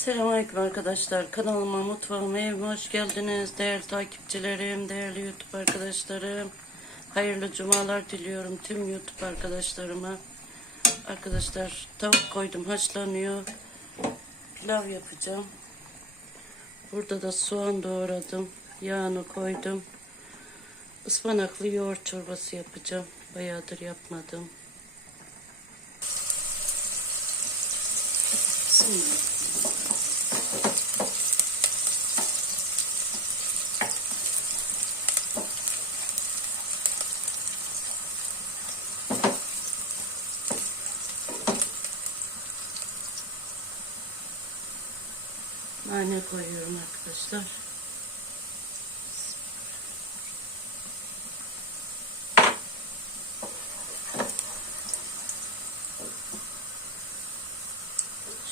Selamünaleyküm arkadaşlar. Kanalıma, mutfağıma, evime hoş geldiniz. Değerli takipçilerim, değerli YouTube arkadaşlarım. Hayırlı cumalar diliyorum tüm YouTube arkadaşlarıma. Arkadaşlar tavuk koydum haşlanıyor. Pilav yapacağım. Burada da soğan doğradım. Yağını koydum. Ispanaklı yoğurt çorbası yapacağım. Bayağıdır yapmadım. Bismillah. Nane koyuyorum arkadaşlar.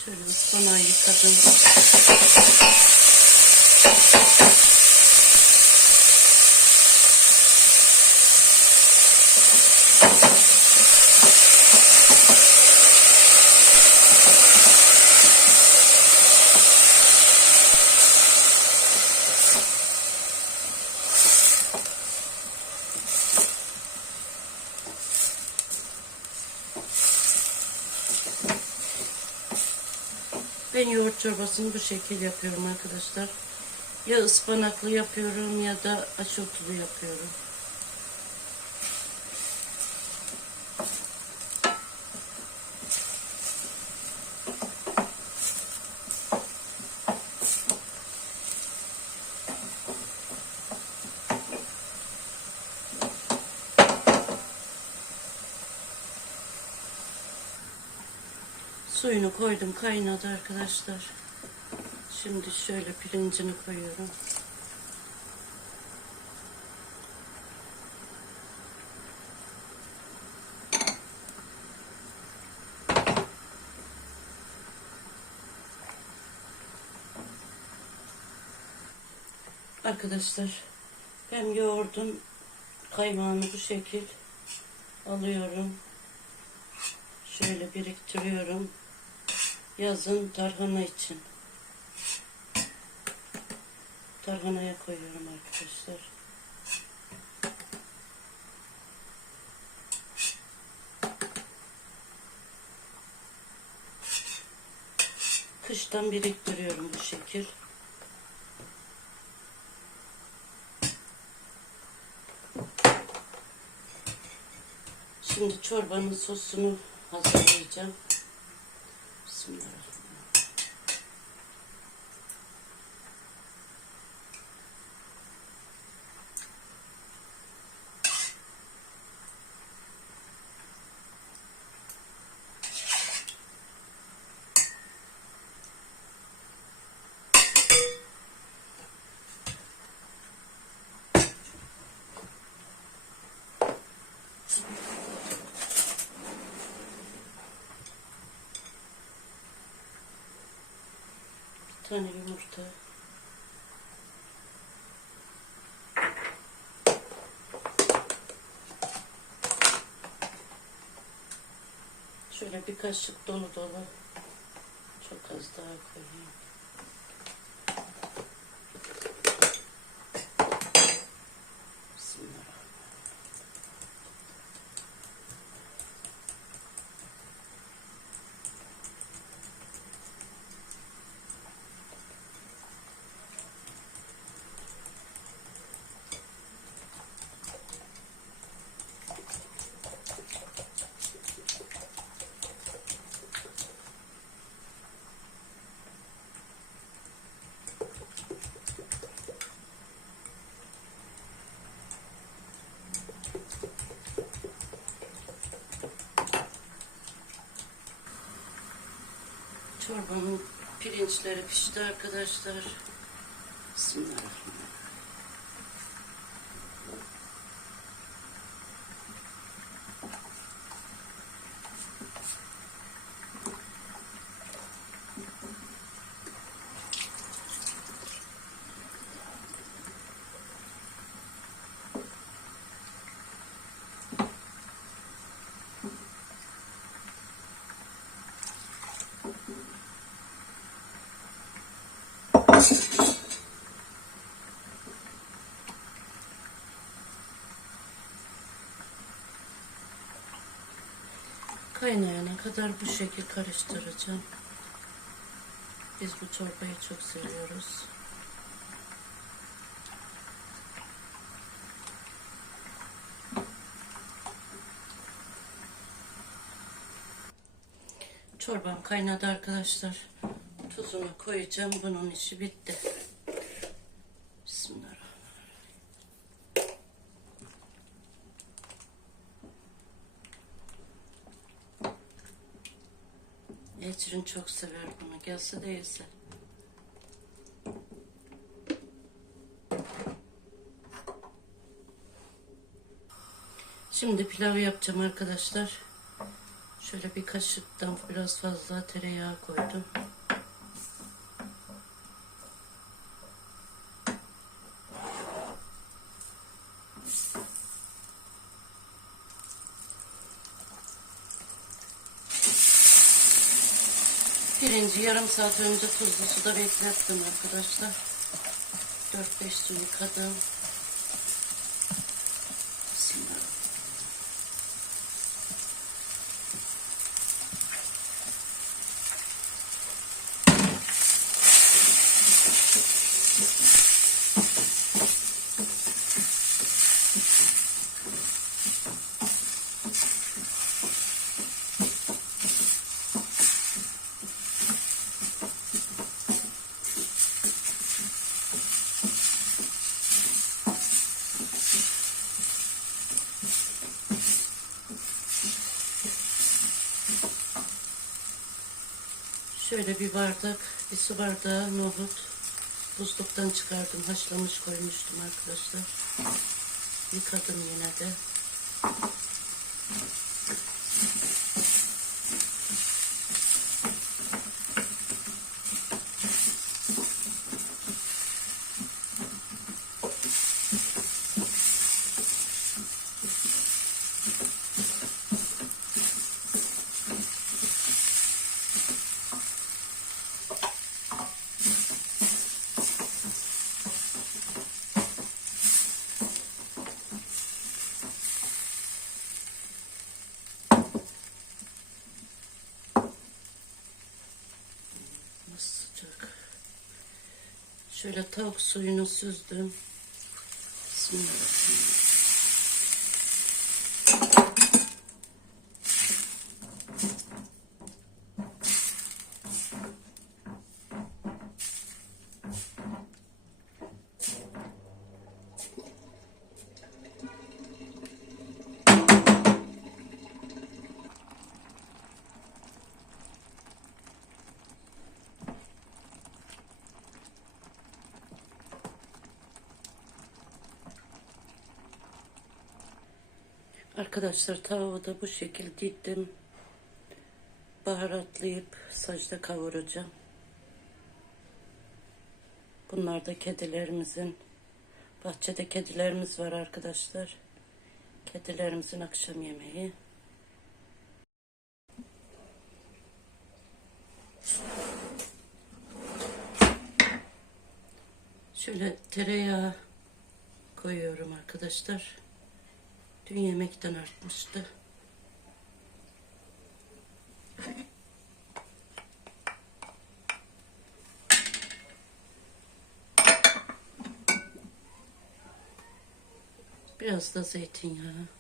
Şöyle ıspanağı yıkadım. Ben yoğurt çorbasını bu şekil yapıyorum arkadaşlar. Ya ıspanaklı yapıyorum ya da aşotulu yapıyorum. Suyunu koydum kaynadı arkadaşlar. Şimdi şöyle pirincini koyuyorum. Arkadaşlar ben yoğurdum kaymağını bu şekil alıyorum. Şöyle biriktiriyorum. Yazın tarhana için. Tarhanaya koyuyorum arkadaşlar. Kıştan biriktiriyorum bu şekil. Şimdi çorbanın sosunu hazırlayacağım. Bismillahirrahmanirrahim. Bir tane yumurta. Şöyle bir kaşık dolu dolu. Çok az daha koyayım. Bismillahirrahmanirrahim. Çorbamın pirinçleri pişti arkadaşlar. Bismillahirrahmanirrahim. Kaynayana kadar bu şekil karıştıracağım. Biz bu çorbayı çok seviyoruz. Çorbam kaynadı arkadaşlar. Tuzunu koyacağım. Bunun işi bitti. Bismillahirrahmanirrahim. Ecrin çok sever bunu. Gelse değilse. Şimdi pilavı yapacağım arkadaşlar. Şöyle bir kaşıktan biraz fazla tereyağı koydum. Pirinci yarım saat önce tuzlu suda beklettim arkadaşlar. 4-5 su yıkadım. Bismillah. Şöyle bir bardak, bir su bardağı nohut buzluktan çıkardım. Haşlamış koymuştum arkadaşlar. Yıkadım yine de. Sıcak. Şöyle tavuk suyunu süzdüm. Bismillahirrahmanirrahim. Arkadaşlar tavuğu da bu şekilde diktim. Baharatlayıp sacda kavuracağım. Bunlar da kedilerimizin bahçede kedilerimiz var arkadaşlar. Kedilerimizin akşam yemeği. Şöyle tereyağı koyuyorum arkadaşlar. Dün yemekten artmıştı. Biraz da zeytinyağı.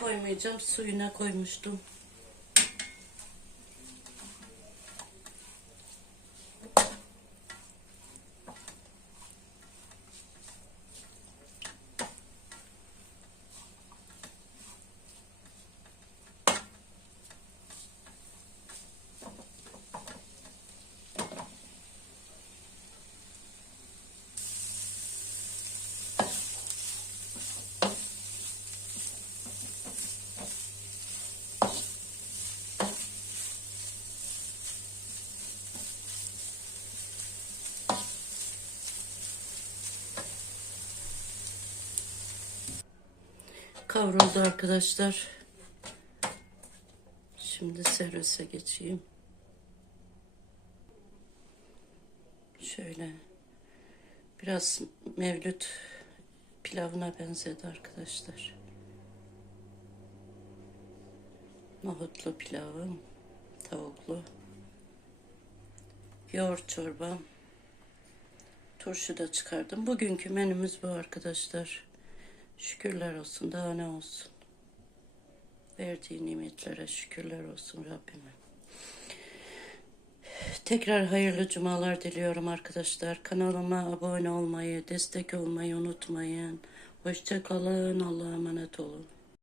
Koymayacağım. Suyuna koymuştum. Kavruldu arkadaşlar. Şimdi servise geçeyim. Şöyle biraz mevlüt pilavına benzedi arkadaşlar. Nohutlu pilavım, tavuklu. Yoğurt çorbam. Turşu da çıkardım. Bugünkü menümüz bu arkadaşlar. Şükürler olsun, daha ne olsun. Verdiği nimetlere şükürler olsun Rabbime. Tekrar hayırlı cumalar diliyorum arkadaşlar. Kanalıma abone olmayı, destek olmayı unutmayın. Hoşçakalın. Allah'a emanet olun.